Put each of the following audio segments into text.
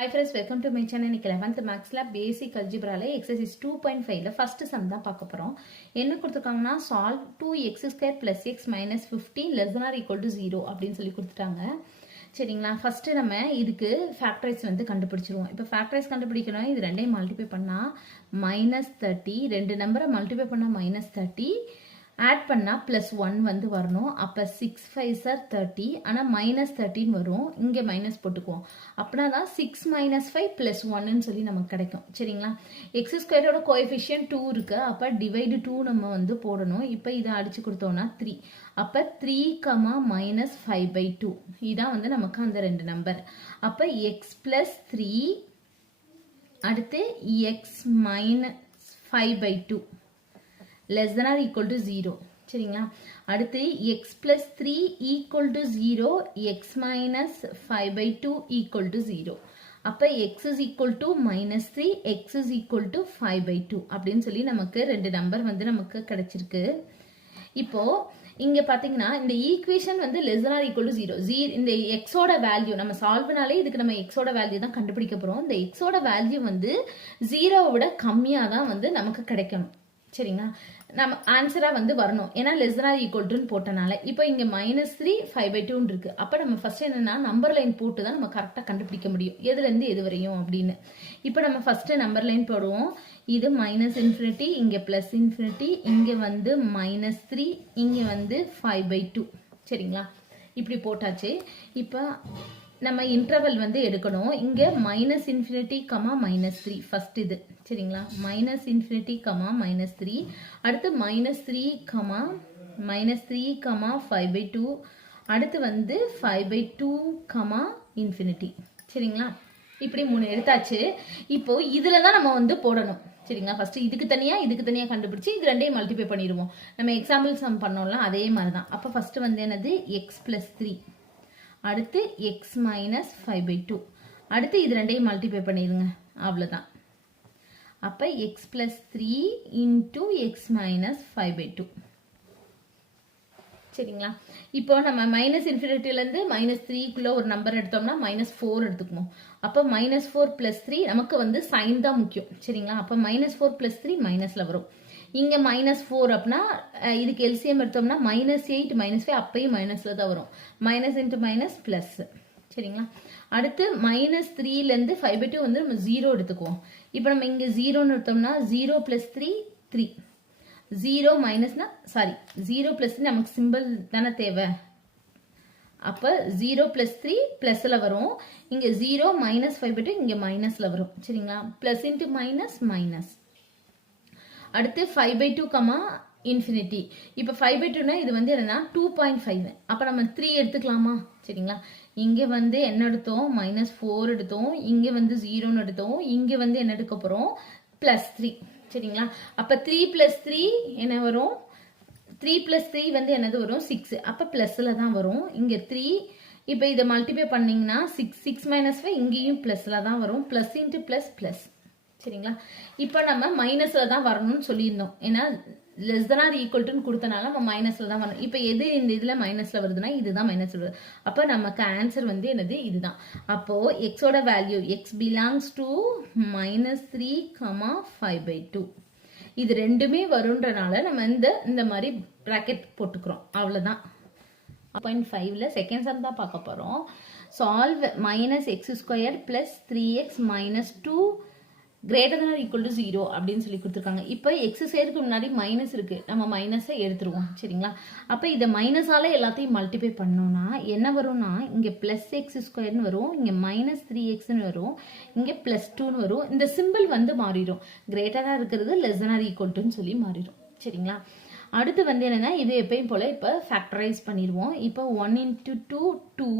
Hi friends, welcome to my channel. இன்னைக்கு 11th Mathsல basic algebra exercise 2.5 first sum தான் பார்க்க போறோம். என்ன கொடுத்திருக்காங்கன்னா solve 2x² plus x minus 15 less than or equal to 0 அப்படினு சொல்லி கொடுத்துட்டாங்க. சரிங்களா? ஃபர்ஸ்ட் நம்ம இதுக்கு ஃபேக்டரைஸ் வந்து கண்டுபிடிச்சிருவோம். இப்போ ஃபேக்டரைஸ் கண்டுபிடிக்கணும். இது ரெண்டையும் மல்டிப்ளை பண்ணா -30, ரெண்டு நம்பரை மல்டிப்ளை பண்ணா -30 ஆட் பண்ணா +1 வந்து வரணும். அப்ப 6 5s are 30. ஆனா -13 வரும். இங்க மைனஸ் போட்டுக்குவோம். அப்படின்னா 6 - 5 + 1 சொல்லி நமக்கு கிடைக்கும். சரிங்களா? x² ஓட கோஎஃபிஷியன்ட் 2 இருக்கு. அப்ப டிவைட் 2 நம்ம வந்து போடணும். இப்போ இதை அடிச்சு கொடுத்தோம்னா 3. அப்ப 3, -5/2 இதான் வந்து நமக்கு அந்த ரெண்டு நம்பர். அப்ப x + 3 அடுத்து x - 5/2 less than or equal to 0. சரிங்களா? அடுத்து x plus 3 equal to 0, x minus 5/2 equal to 0. அப்ப x is equal to -3, x is equal to 5/2 அப்படின்னு சொல்லி நமக்கு ரெண்டு நம்பர் வந்து நமக்கு கிடைச்சிருக்கு. இப்போ இங்க பாத்தீங்கன்னா இந்த ஈக்குவேஷன் வந்து less than or equal to 0. இந்த x ஓட வேல்யூ நம்ம சால்வ் பண்ணாலே இதுக்கு நம்ம x ஓட வேல்யூ தான் கண்டுபிடிக்க போறோம். இந்த x ஓட வேல்யூ வந்து 0 விட கம்மியா தான் வந்து நமக்கு கிடைக்கணும். சரிங்களா? நம்ம ஆன்சரா வந்து வரணும். ஏன்னா less than or equal to போட்டனால இப்போ இங்க -3 5/2 இருக்கு. அப்ப நம்ம ஃபர்ஸ்ட் என்னன்னா நம்பர் லைன் போட்டு தான் நம்ம கரெக்டா கண்டுபிடிக்க முடியும். எதுல இருந்து எது வரையும் அப்படின்னு. இப்போ நம்ம ஃபர்ஸ்ட் நம்பர் லைன் போடுவோம். இது -∞, இங்க +∞, இங்க வந்து -3, இங்க வந்து 5/2. சரிங்களா? இப்படி போட்டாச்சு. இப்போ நம்ம இன்டர்வல் வந்து எடுக்கணும். இங்க -∞, -3 ஃபர்ஸ்ட் இது. சரிங்களா? -∞, -3 அடுத்து -3, -3, 5/2 அடுத்து வந்து 5/2, ∞. சரிங்களா? இப்படி 3 எடுத்தாச்சு. இப்போ இதுல தான் நம்ம வந்து போடணும். சரிங்களா? ஃபர்ஸ்ட் இதுக்கு தனியா கண்டுபிடிச்சு இது ரெண்டையும் மல்டிப்ளை பண்ணிடுவோம். நம்ம எக்ஸாம்பிள் சம் பண்ணோம்ல அதே மாதிரி தான். அப்ப ஃபர்ஸ்ட் வந்து என்னது x + 3 அடுத்து x - 5/2 அடுத்து இது ரெண்டையும் மல்டிப்ளை பண்ணிடுங்க. அவ்வளவுதான். அப்ப x + 3 into x - 5/2. சரிங்களா? இப்போ நம்ம -∞ இருந்து -3 ஒரு நம்பர் எடுத்தோம்னா -4 எடுத்துக்கணும். அப்ப -4 + 3 நமக்கு வந்து சைன் தான் முக்கியம். சரிங்களா? அப்ப -4 + 3 மைனஸ்ல வரும். இங்க -4 அப்படின்னா இதுக்கு எல்சிஎம் எடுத்தோம்னா -8 -5 அப்பயும் மைனஸ்ல தான் வரும். Minus into minus plus. சரிங்களா? அடுத்து -3ல இருந்து 5/2 வந்து நம்ம 0 எடுத்துக்குவோம். இப்போ நம்ம இங்க 0ன்னு எடுத்தோம்னா 0 + 3 3. 0 மைனஸ்னா 0 + 3 நமக்கு சிம்பிள் தானே தேவை. அப்ப 0 + 3 பிளஸ்ல வரும். இங்க 0 -5/2 இங்க மைனஸ்ல வரும். சரிங்களா? Plus into minus minus. அடுத்து 5/2, ∞. இப்ப 5/2னா இது வந்து என்னன்னா 2.5. அப்ப நம்ம 3 எடுத்துக்கலாமா? சரிங்களா? இங்க வந்து என்ன எடுத்தோம்? -4 எடுத்தோம். இங்க வந்து 0ன்னு எடுத்தோம். இங்க வந்து என்ன எடுக்க போறோம்? +3. சரிங்களா? அப்ப 3 + 3 என்ன வரும்? 3 + 3 வந்து என்னது வரும்? 6. அப்ப பிளஸ்ல தான் வரும். இங்க 3. இப்ப இதை மல்டிப்ளை பண்ணீங்கன்னா 6 -5 இங்கேயும் பிளஸ்ல தான் வரும். Plus into plus plus. சரிங்களா? இப்ப நம்ம மைனஸ்ல தான் வரணும்னு சொல்லியிருந்தோம். ஏன்னா less than or equal to கொடுத்தனால நம்ம மைனஸ்ல தான் வரணும். இப்ப எது இந்த இதுல மைனஸ்ல வருதுன்னா இதுதான் மைனஸ் வருது. அப்ப நமக்கு ஆன்சர் வந்து என்னது? இதுதான். அப்போ x ஓட வேல்யூ x belongs to -3, 5/2. இது ரெண்டுமே வரும்ன்றனால நம்ம இந்த மாதிரி பிராக்கெட் போட்டுக்கிறோம். அவ்வளவுதான். 0.5ல செகண்ட் சம் தான் பார்க்க போறோம். Solve -x² plus 3x minus 2 greater than or equal to 0 அப்படின்னு சொல்லி கொடுத்துருக்காங்க. இப்போ எக்ஸ் சேர்க்கு முன்னாடி மைனஸ் இருக்கு. நம்ம மைனஸை எடுத்துருவோம். சரிங்களா? அப்ப இதை மைனஸால எல்லாத்தையும் மல்டிப்ளை பண்ணோம்னா என்ன வரும்னா இங்க +x² வரும். இங்க -3x வரும். இங்க +2 வரும். இந்த சிம்பிள் வந்து மாறிடும். கிரேட்டரா இருக்கிறது less than or equal to சொல்லி மாறிடும். சரிங்களா? அடுத்து வந்து என்னன்னா இது எப்பயும் போல இப்ப ஃபேக்டரைஸ் பண்ணிடுவோம். இப்போ 1 × 2 2.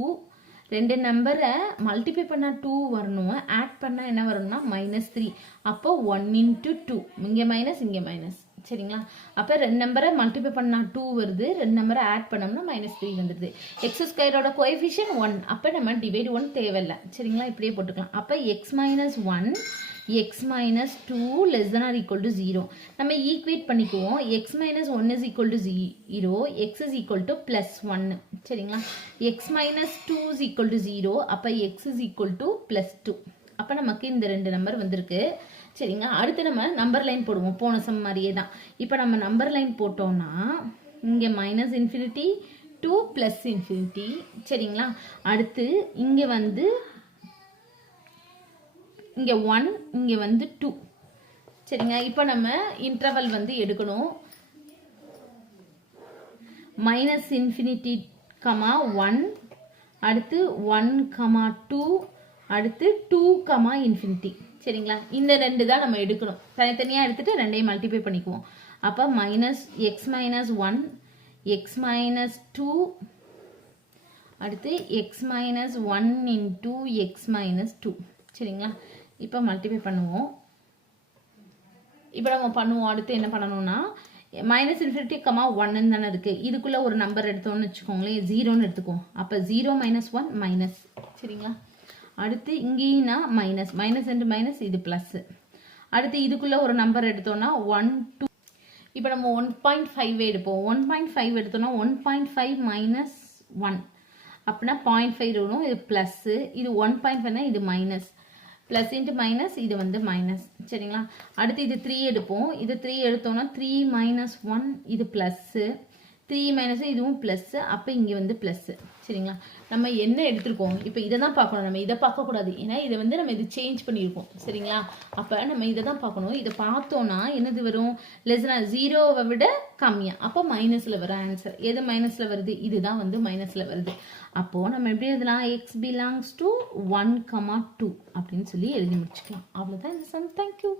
ரெண்டு நம்பரை மல்டிப்ளை பண்ணா 2 வரணும். ஆட் பண்ணா என்ன வரணும்னா -3. அப்போ 1 × 2 இங்க மைனஸ் இங்க மைனஸ். சரிங்களா? அப்ப ரெண்டு நம்பரை மல்டிப்ளை பண்ணா 2 வருது. ரெண்டு நம்பரை ஆட் பண்ணோம்னா -3 வந்துடுது. x² ஓட கோஎஃபிஷியன்ட் 1. அப்ப நம்ம டிவைட் 1 தேவையில்லை. சரிங்களா? இப்படியே போட்டுக்கலாம். அப்ப x - 1 x - 2 less than or equal to 0. நம்ம ஈக்குவேட் பண்ணிக்குவோம். x - 1 is equal to 0, x is equal to +1. சரிங்களா? x - 2 is equal to 0. அப்ப x is equal to +2. அப்போ நமக்கு இந்த 2 நம்பர் வந்திருக்கு. சரிங்களா, அடுத்து நம்ம நம்பர் லைன் போடுவோம், போன சம் மாதிரியே தான். இப்போ நம்ம நம்பர் லைன் போட்டோம்னா இங்கே -∞ to +∞. சரிங்களா, அடுத்து இங்கே வந்து இங்கே 1, இங்கே வந்து 2. சரிங்க, இப்போ நம்ம இன்டர்வல் வந்து எடுக்கணும். -∞, 1, அடுத்து 1, 2, அடுத்து 2, ∞. சரிங்களா, இந்த 2 தான் நம்ம எடுக்கணும். தனித்தனியாக எடுத்துட்டு 2ஐயும் மல்டிப்ளை பண்ணிக்குவோம். அப்போ -x - 1, x - 2, அடுத்து x - 1 into x - 2. சரிங்களா, இப்போ மல்டிப்ளை பண்ணுவோம். இப்போ நம்ம பண்ணுவோம், அடுத்து என்ன பண்ணணும்னா -∞, 1 தானே இருக்கு, இதுக்குள்ள ஒரு நம்பர் எடுத்தோம்னு வச்சுக்கோங்களேன், 0ன்னு எடுத்துக்குவோம். அப்போ 0 - 1 மைனஸ். சரிங்களா, அடுத்து இங்கேனா மைனஸ், மைனஸ் இன்டு மைனஸ், இது பிளஸ். அடுத்து இதுக்குள்ள ஒரு நம்பர் எடுத்தோம்னா 1, 2. இப்போ நம்ம 1.5 எடுப்போம். 1.5 எடுத்தோம்னா 1.5 மைனஸ் 1 அப்படின்னா 0.5 வரும். இது பிளஸ், இது 1.5னா இது மைனஸ், பிளஸ் இன்ட்டு மைனஸ், இது வந்து மைனஸ். சரிங்களா, அடுத்து இது 3 எடுப்போம். இது 3 எடுத்தோம்னா 3 - 1, இது பிளஸ்ஸு, 3 மைனஸ், இதுவும் பிளஸ். அப்போ இங்கே வந்து பிளஸ். சரிங்களா, நம்ம என்ன எடுத்திருக்கோம், இப்போ இதை தான் பார்க்கணும், நம்ம இதை பார்க்கக்கூடாது, ஏன்னா இதை வந்து நம்ம இது சேஞ்ச் பண்ணியிருக்கோம். சரிங்களா, அப்போ நம்ம இதை தான் பார்க்கணும். இதை பார்த்தோன்னா என்னது வரும், -0வை விட கம்மியாக, அப்போ மைனஸில் வர ஆன்சர் எது மைனஸில் வருது, இதுதான் வந்து மைனஸில் வருது. அப்போது நம்ம எப்படி எழுதலாம், x belongs to 1, 2 அப்படின்னு சொல்லி எழுதி முடிச்சுக்கலாம். அவ்வளோதான் இந்த சம். தேங்க்யூ.